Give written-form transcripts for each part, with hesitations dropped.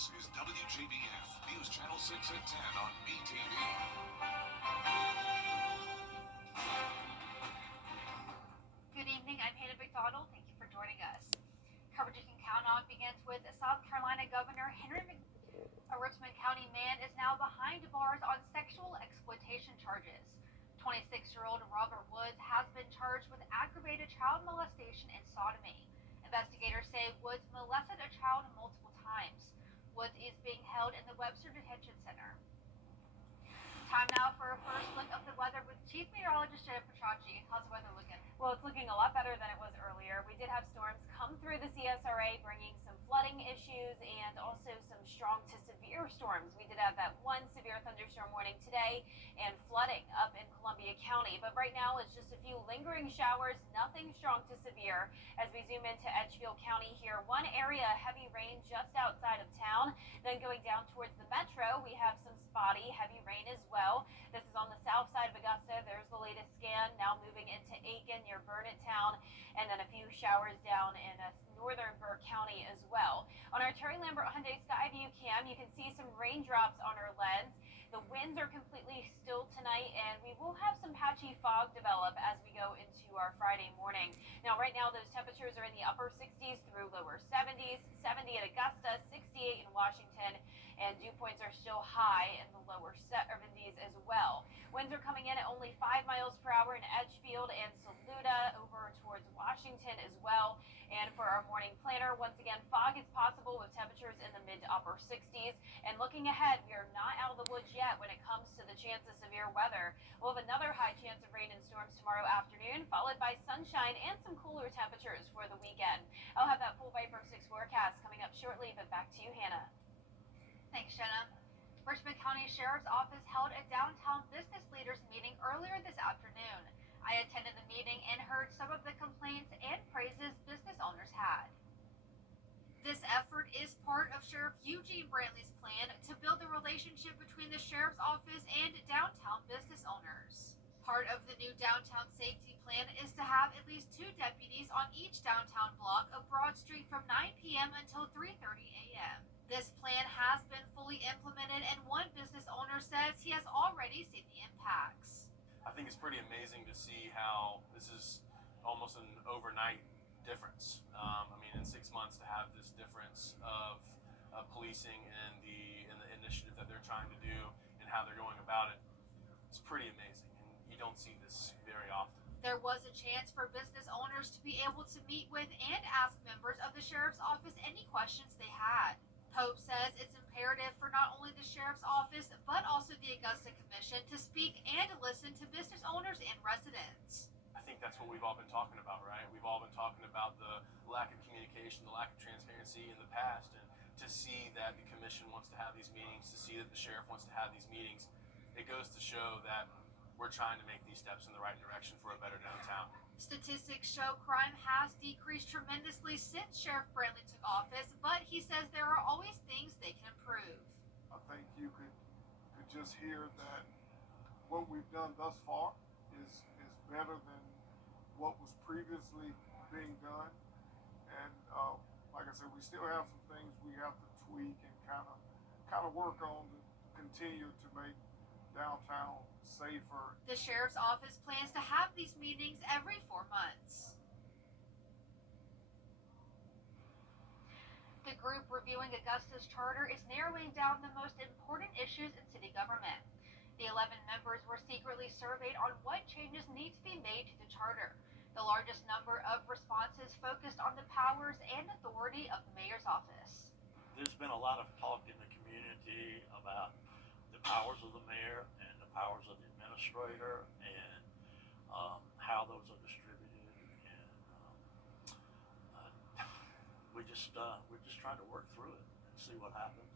This is WJBF, News Channel 6 at 10 on BTV. Good evening, I'm Hannah McDonald. Thank you for joining us. Coverage you can count on begins with South Carolina Governor Henry McDonald. A Richmond County man is now behind bars on sexual exploitation charges. 26-year-old Robert Woods has been charged with aggravated child molestation and sodomy. Investigators say Woods molested a child multiple times. Woods is being held in the Webster Detention Center. Time now for a first look of the weather with Chief Meteorologist Jenna Petracci. How's the weather looking? Well, it's looking a lot better than it was earlier. We did have storms come through the CSRA, bringing some flooding issues and also some strong to severe storms. We did have that one severe thunderstorm warning today and flooding up in Columbia County. But right now it's just a few lingering showers, nothing strong to severe. As we zoom into Edgefield County here, one area, heavy rain just outside of town. Then going down towards the metro, we have some spotty heavy rain as well. This is on the south side of Augusta. There's the latest scan. Now moving into Aiken near Burnett Town, and then a few showers down in northern Burke County as well. On our Terry Lambert Hyundai Skyview cam, you can see some raindrops on our lens. The winds are completely still tonight, and we will have some patchy fog develop as we go into our Friday morning. Now, right now, those temperatures are in the upper 60s through lower 70s, 70 at Augusta, 68 in Washington, and dew points are still high in the lower 70s as well. Winds are coming in at only 5 miles per hour in Edgefield and Saluda over towards Washington as well. And for our morning planner, once again, fog is possible with temperatures in the mid to upper 60s. And looking ahead, we are not out of the woods yet when it comes to the chance of severe weather. We'll have another high chance of rain and storms tomorrow afternoon, followed by sunshine and some cooler temperatures for the weekend. I'll have that full Viper 6 forecast coming up shortly, but back to you, Hannah. Thanks, Jenna. Richmond County Sheriff's Office held a downtown business leaders meeting earlier this afternoon. I attended the meeting and heard some of the complaints and praises business owners had. This effort is part of Sheriff Eugene Brantley's plan to build the relationship between the Sheriff's Office and downtown business owners. Part of the new downtown safety plan is to have at least 2 deputies on each downtown block of Broad Street from 9 p.m. until 3:30 a.m. This plan has been fully implemented, and one business owner says he has already seen the impacts. I think it's pretty amazing to see how this is almost an overnight difference. In 6 months to have this difference of policing and the initiative that they're trying to do and how they're going about it, it's pretty amazing, and you don't see this very often. There was a chance for business owners to be able to meet with and ask members of the Sheriff's Office any questions they had. Pope says it's imperative for not only the Sheriff's Office, but also the Augusta Commission to speak and listen to business owners and residents. I think that's what we've all been talking about, right? We've all been talking about the lack of communication, the lack of transparency in the past, and to see that the commission wants to have these meetings, to see that the sheriff wants to have these meetings, it goes to show that we're trying to make these steps in the right direction for a better downtown. Statistics show crime has decreased tremendously since Sheriff Brantley took office, but he says there are always things they can improve. I think you could just hear that what we've done thus far is better than what was previously being done. And like I said, we still have some things we have to tweak and kind of work on to continue to make downtown safer. The Sheriff's Office plans to have these meetings every 4 months. The group reviewing Augusta's charter is narrowing down the most important issues in city government. The 11 members were secretly surveyed on what changes need to be made to the charter. The largest number of responses focused on the powers and authority of the mayor's office. There's been a lot of talk in the community about the powers of the mayor and the powers of the administrator and how those are distributed, and we're just trying to work through it and see what happens.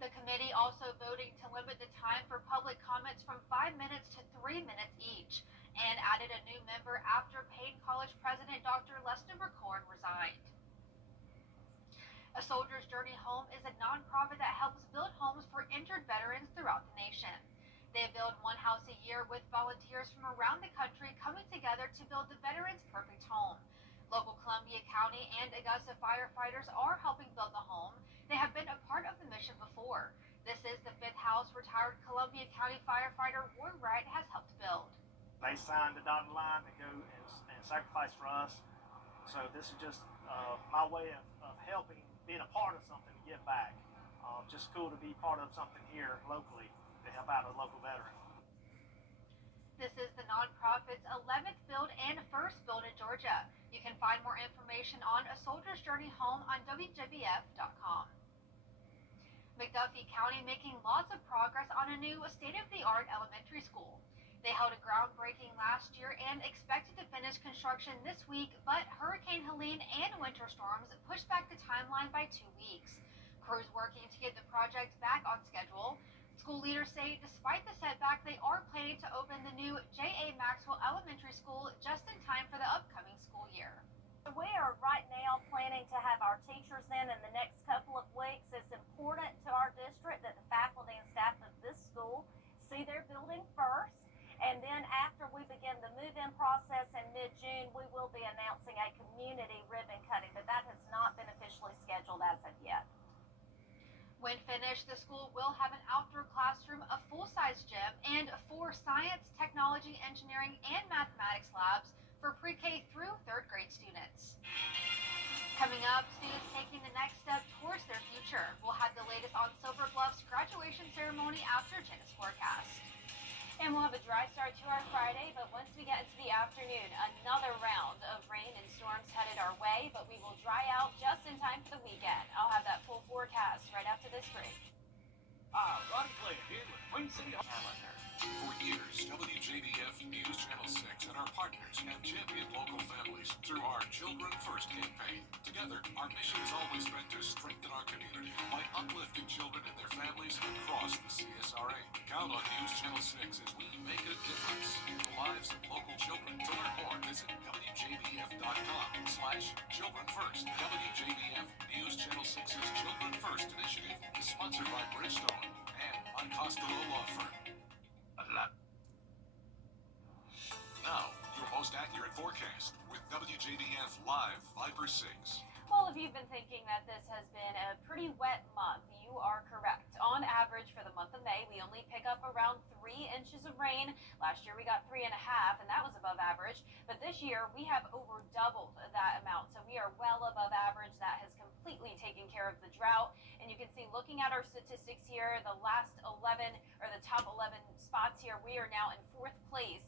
The committee also voting to limit the time for public comments from 5 minutes to 3 minutes each, and added a new member after Payne College President Dr. Lester McCorn resigned. A Soldier's Journey Home is a nonprofit that helps build homes for injured veterans throughout the nation. They build one house a year with volunteers from around the country coming together to build the veterans' perfect home. Local Columbia County and Augusta firefighters are helping build the home. They have been a part of the mission before. This is the fifth house retired Columbia County firefighter Roy Wright has helped build. They signed the dotted line to go and sacrifice for us. So this is just my way of helping, being a part of something to give back. Just cool to be part of something here locally to help out a local veteran. This is the nonprofit's 11th build and first build in Georgia. You can find more information on A Soldier's Journey Home on WJBF.com. McDuffie County making lots of progress on a new state-of-the-art elementary school. They held a groundbreaking last year and expected to finish construction this week, but Hurricane Helene and winter storms pushed back the timeline by 2 weeks. Crews working to get the project back on schedule. School leaders say despite the setback, they are planning to open the new J.A. Maxwell Elementary School just in time for the upcoming school year. We are right now planning to have our teachers in the next couple of weeks. It's important to our district that the faculty and staff of this school see their building first. And then after we begin the move-in process in mid-June, we will be announcing a community ribbon cutting, but that has not been officially scheduled as of yet. When finished, the school will have an outdoor classroom, a full-size gym, and 4 science, technology, engineering, and mathematics labs for pre-K through 3rd grade students. Coming up, students taking the next step towards their future. We'll have the latest on Silver Bluff's graduation ceremony after Jenna's forecast. And we'll have a dry start to our Friday, but once we get into the afternoon, another round of rain and storms headed our way, but we will dry out just in time for the weekend. I'll have that full forecast right after this break. Ronnie Clay here with Queen City Calendar. For years, WJBF News Channel 6 and our partners have championed local families through our Children First campaign. Together, our mission has always been to strengthen our community by uplifting children and their families across the CSRA. Count on News Channel 6 as we make a difference in the lives of local children. To learn more, visit WJBF.com/Children First. WJBF News Channel 6's Children First initiative is sponsored by Bridgestone and Moncostello Law Firm. Now, your most accurate forecast with WJBF Live Viper 6. Well, if you've been thinking that this has been a pretty wet month, you are correct. On average, for the month of May, we only pick up around 3 inches of rain. Last year, we got 3.5, and that was above average. But this year, we have over doubled that amount, so we are well above average. That has completely taken care of the drought. And you can see, looking at our statistics here, the last 11, or the top 11 spots here, we are now in 4th place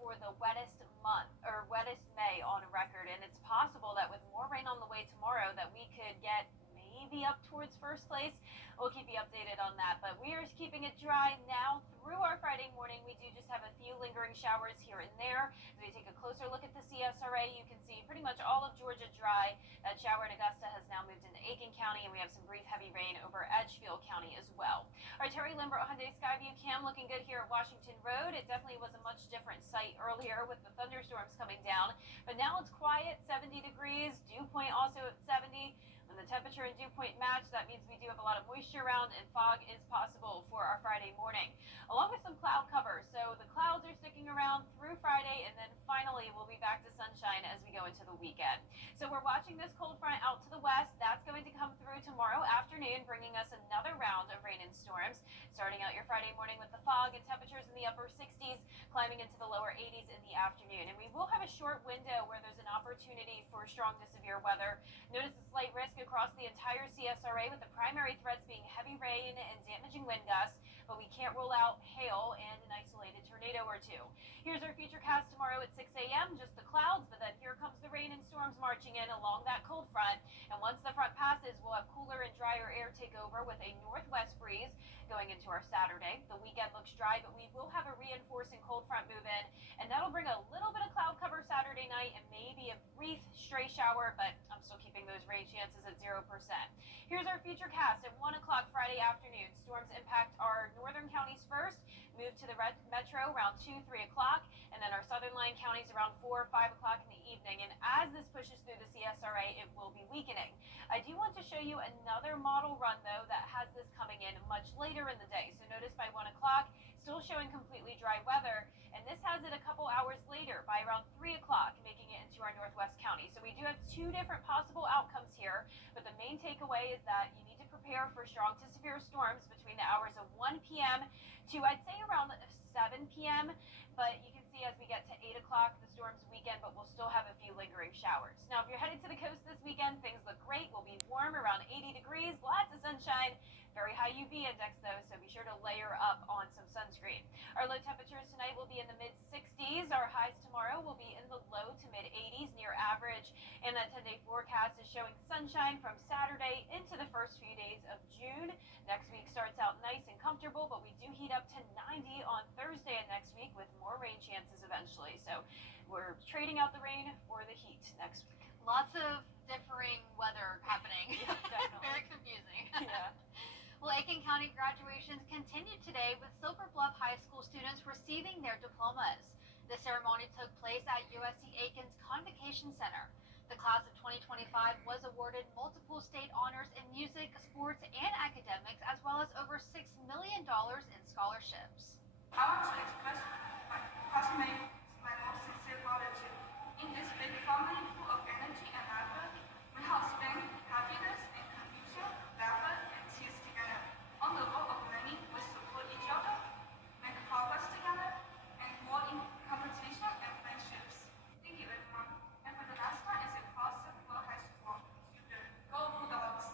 for the wettest month, or wettest May on record. And it's possible that with more rain on the way tomorrow that we could get maybe up towards 1st place. We'll keep you updated on that, but we are keeping it dry now through our Friday morning. We do just have a few lingering showers here and there. As we take a closer look at the CSRA, you can see pretty much all of Georgia dry. That shower in Augusta has now moved into Aiken County, and we have some brief heavy rain over Edgefield County as well. Our Terry Limbert Hyundai Skyview cam looking good here at Washington Road. It definitely was a much different sight earlier with the thunderstorms coming down, but now it's quiet, 70 degrees, dew point also at 70. When the temperature and dew point match, that means we do have a lot of moisture around, and fog is possible for our Friday morning, along with some cloud cover. So the clouds are sticking around through Friday, and then finally we'll be back to sunshine as we go into the weekend. So we're watching this cold front out to the west. That's going to come through tomorrow afternoon, bringing us another round of rain and storms. Starting out your Friday morning with the fog and temperatures in the upper 60s, climbing into the lower 80s in the afternoon. And we will have a short window where there's an opportunity for strong to severe weather. Notice a slight risk across the entire CSRA, with the primary threats being heavy rain and damaging wind gusts, but we can't rule out hail and an isolated tornado or two. Here's our futurecast tomorrow at 6 a.m., just the clouds, but then here comes the rain and storms marching in along that cold front. And once the front passes, we'll have cooler and drier air take over with a northwest breeze going into our Saturday. The weekend looks dry, but we will have a reinforcing cold front move in, and that'll bring a little bit of cloud cover Saturday night and maybe a brief stray shower, but I'm still keeping those rain chances at 0%. Here's our futurecast at 1 o'clock Friday afternoon. Storms impact our northern counties first, move to the metro around 2, 3 o'clock, and then our southern line counties around 4 or 5 o'clock in the evening. And as this pushes through the CSRA, it will be weakening. I do want to show you another model run, though, that has this coming in much later in the day. So notice by 1 o'clock, still showing completely dry weather, and this has landed a couple hours later by around 3 o'clock, making it into our northwest county. So we do have two different possible outcomes here, but the main takeaway is that you need to prepare for strong to severe storms between the hours of 1 p.m. to, I'd say, around 7 p.m. But you can see as we get to 8 o'clock, the storms weaken, but we'll still have a few lingering showers. Now, if you're headed to the coast this weekend, things look great. We'll be warm, around 80 degrees, lots of sunshine. Very high UV index, though, so be sure to layer up on some sunscreen. Our low temperatures tonight will be in the mid-60s. Our highs tomorrow will be in the low to mid-80s, near average. And that 10-day forecast is showing sunshine from Saturday into the first few days of June. Next week starts out nice and comfortable, but we do heat up to 90 on Thursday and next week with more rain chances eventually. So we're trading out the rain for the heat next week. Lots of differing weather happening. Yeah, definitely. Very confusing. Yeah. Well, Aiken County graduations continued today with Silver Bluff High School students receiving their diplomas. The ceremony took place at USC Aiken's Convocation Center. The class of 2025 was awarded multiple state honors in music, sports, and academics, as well as over $6 million in scholarships. I want to express my classmates my most sincere gratitude. In this big family full of energy and effort, we have spent happiness and confusion, laughter, and tears together. On the road of learning, we support each other, make progress together, and grow in competition and friendships. Thank you, everyone. And for the last time, as a proud Silver High School student, go Bulldogs!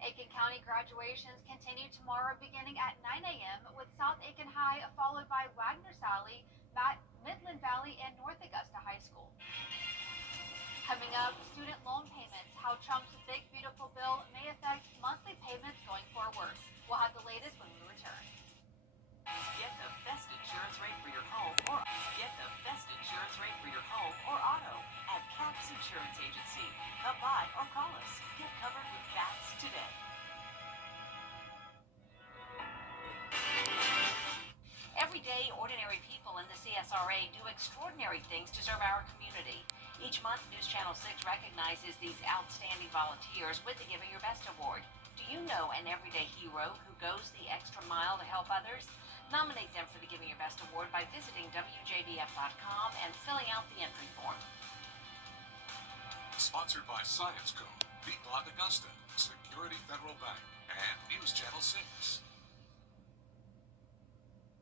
Aiken County graduations continue tomorrow beginning at 9 a.m. with South Aiken High followed by Wagner Sally, Midland Valley, and North Augusta High School. Coming up, student loan payments, how Trump's big beautiful bill may affect monthly payments going forward. We'll have the latest when we return. Get the best insurance rate for your home or get the best insurance rate for your home or auto at Caps Insurance Agency. Come by or call us. Get covered with Caps today. Every day, ordinary people in the CSRA do extraordinary things to serve our community. Each month, News Channel 6 recognizes these outstanding volunteers with the Giving Your Best Award. Do you know an everyday hero who goes the extra mile to help others? Nominate them for the Giving Your Best Award by visiting WJBF.com and filling out the entry form. Sponsored by Science Code, Midland Augusta, Security Federal Bank, and News Channel 6.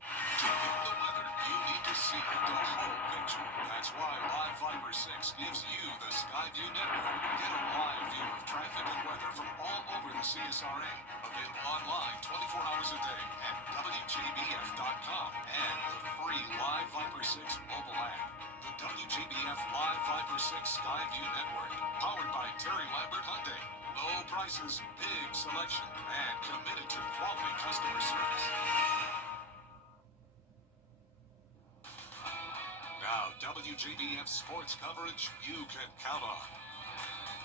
To get the weather, you need to see the whole picture. That's why Live Fiber 6 gives you the Skyview network. Get a live view of traffic and weather from all over the CSRA. Available online 24 hours a day at WJBF.com and the free Live Fiber 6 mobile app. The WJBF Live Fiber 6 Skyview network, powered by Terry Lambert Hyundai. Low prices, big selection, and committed to quality customer service. Now, WJBF sports coverage you can count on.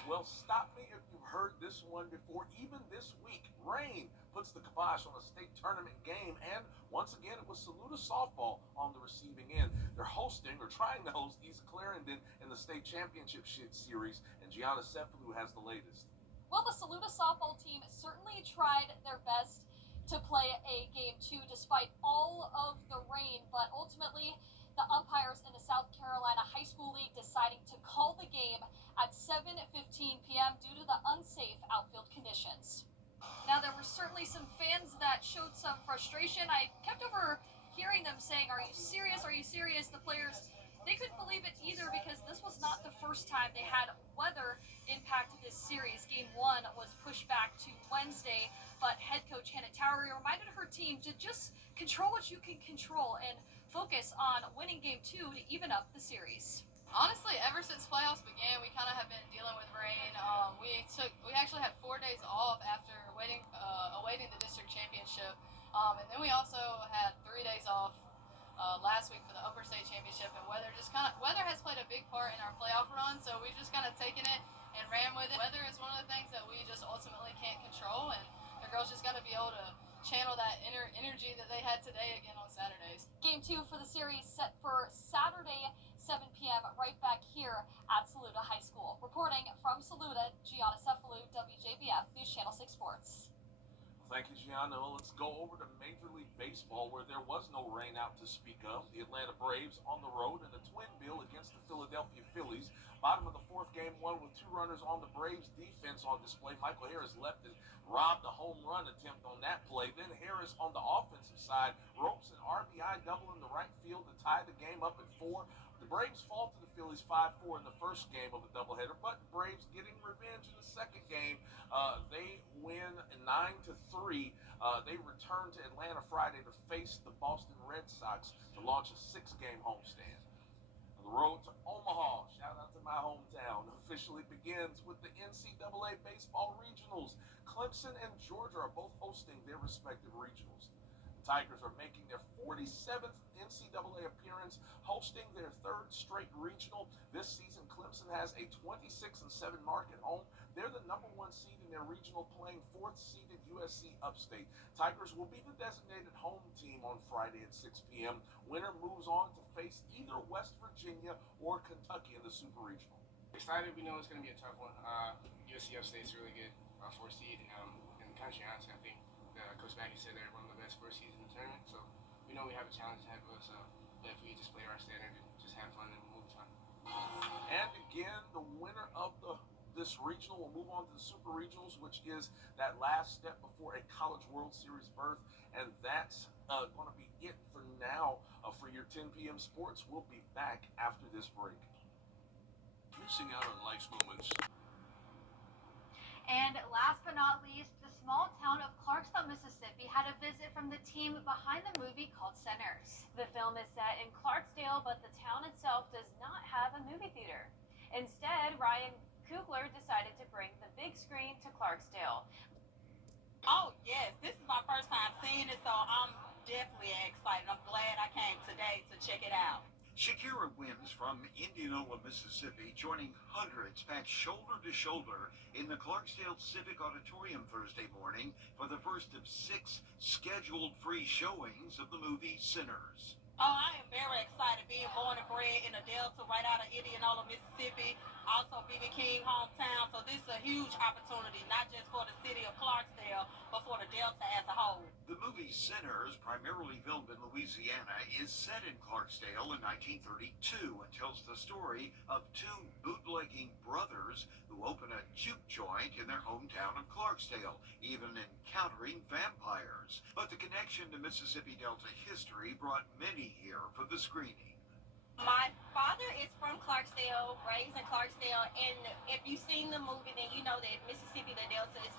Well, stop me if you've heard this one before. Even this week, rain puts the kibosh on a state tournament game, and once again, it was Saluda softball on the receiving end. They're hosting, or trying to host, East Clarendon in the state championship series, and Gianna Cefalu has the latest. Well, the Saluda softball team certainly tried their best to play a game 2 despite all of the rain, but ultimately the umpires in the South Carolina High School League deciding to call the game at 7:15 p.m. due to the unsafe outfield conditions. Now, there were certainly some fans that showed some frustration. I kept overhearing them saying, "Are you serious? Are you serious?" The players, they couldn't believe it either because this was not the first time they had weather impact this series. Game 1 was pushed back to Wednesday, but head coach Hannah Towery reminded her team to just control what you can control and focus on winning Game 2 to even up the series. Honestly, ever since playoffs began, we kind of have been dealing with rain. We actually had 4 days off after awaiting the district championship, and then we also had 3 days off last week for the Upper State Championship. And weather has played a big part in our playoff run, so we've just kind of taken it and ran with it. Weather is one of the things that we just ultimately can't control, and the girls just got to be able to channel that energy that they had today again on Saturdays. Game 2 for the series set for Saturday, 7 p.m. right back here at Saluda High School. Reporting from Saluda, Gianna Cefalu, WJBF News Channel 6 Sports. Thank you, Gianna. Well, let's go over to Major League Baseball, where there was no rain out to speak of. The Atlanta Braves on the road in a twin bill against the Philadelphia Phillies. Bottom of the fourth, game one with 2 runners on the Braves defense on display. Michael Harris left and robbed a home run attempt on that play. Then Harris on the offensive side ropes an RBI double in the right field to tie the game up at 4. The Braves fall to the Phillies 5-4 in the first game of a doubleheader, but the Braves getting revenge in the second game. They win 9-3. They return to Atlanta Friday to face the Boston Red Sox to launch a 6-game homestand. The road to Omaha, shout out to my hometown, officially begins with the NCAA baseball regionals. Clemson and Georgia are both hosting their respective regionals. The Tigers are making their 47th NCAA appearance, hosting their 3rd straight regional. This season, Clemson has a 26-7 mark at home. They're the number 1 seed in their regional, playing 4th-seeded USC Upstate. Tigers will be the designated home team on Friday at 6 p.m. Winner moves on to face either West Virginia or Kentucky in the Super Regional. Excited, we know it's going to be a tough one. USC Upstate's really good, 4th seed in the country, honestly. I think Coach Mackey said they're one of the best 4th seeds in the tournament, so we know we have a challenge ahead of us. But if we just play our standard and just have fun and move on. And again, the winner of this regional will move on to the Super Regionals, which is that last step before a College World Series berth. And that's going to be it for now for your 10 p.m. sports. We'll be back after this break. Missing out on life's moments. And last but not least, the small town of Clarksville, Mississippi had a visit from the team behind the movie called Sinners. The film is set in Clarksdale, but the town itself does not have a movie theater. Instead, Ryan Coogler decided to bring the big screen to Clarksdale. Oh, yes, this is my first time seeing it, so I'm definitely excited. I'm glad I came today to check it out. Shakira Wims from Indianola, Mississippi, joining hundreds packed shoulder to shoulder in the Clarksdale Civic Auditorium Thursday morning for the first of 6 scheduled free showings of the movie Sinners. Oh, I am very excited being born and bred in the Delta right out of Indianola, Mississippi, also B.B. King hometown, so this is a huge opportunity, not just for the city of Clarksdale, but for the Delta as a whole. The movie Sinners, primarily filmed in Louisiana, is set in Clarksdale in 1932 and tells the story of 2 bootlegging brothers who open a juke joint in their hometown of Clarksdale, even encountering vampires. But the connection to Mississippi Delta history brought many here for the screening. My father is from Clarksdale, raised in Clarksdale, and if you've seen the movie, then you know that Mississippi, the Delta is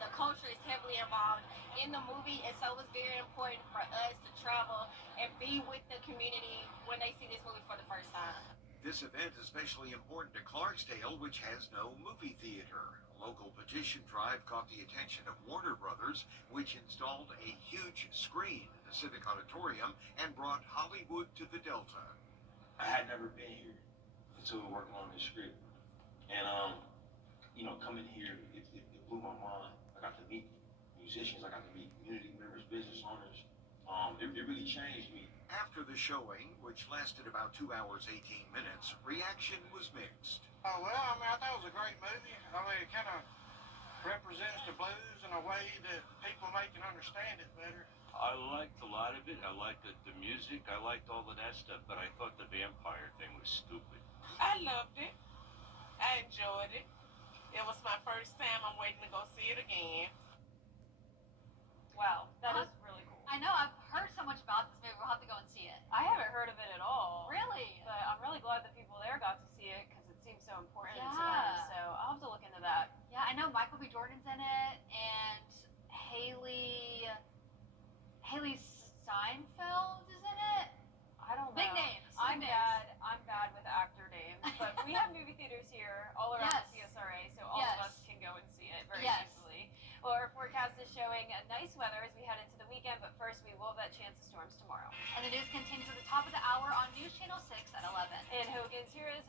the culture is heavily involved in the movie, and so it's very important for us to travel and be with the community when they see this movie for the first time. This event is especially important to Clarksdale, which has no movie theater. A local petition drive caught the attention of Warner Brothers, which installed a huge screen in the Civic Auditorium and brought Hollywood to the Delta. I had never been here until we were working on this script. And, coming here, it blew my mind. I got to meet musicians, I got to meet community members, business owners. It really changed me. After the showing, which lasted about 2 hours, 18 minutes, reaction was mixed. Oh, well, I thought it was a great movie. It kind of represents the blues in a way that people may can understand it better. I liked a lot of it. I liked the music. I liked all of that stuff, but I thought the vampire thing was stupid. I loved it. I enjoyed it. It was my first time. I'm waiting to go see it again. Wow, that is really cool. I know, I've heard so much about this movie. We'll have to go and see it. I haven't heard of it at all. Really? But I'm really glad the people there got to see it because it seems so important to them. Yeah. So I'll have to look into that. Yeah, I know Michael B. Jordan's in it, and Haley Steinfeld is in it. I don't know. Big names. I'm bad with actor names. But we have movie theaters here all around the CSRA, so all of us can go and see it very easily. Well, our forecast is showing nice weather as we head into the weekend, but first we will have that chance of storms tomorrow. And the news continues at the top of the hour on News Channel 6 at 11. And Hogan's Heroes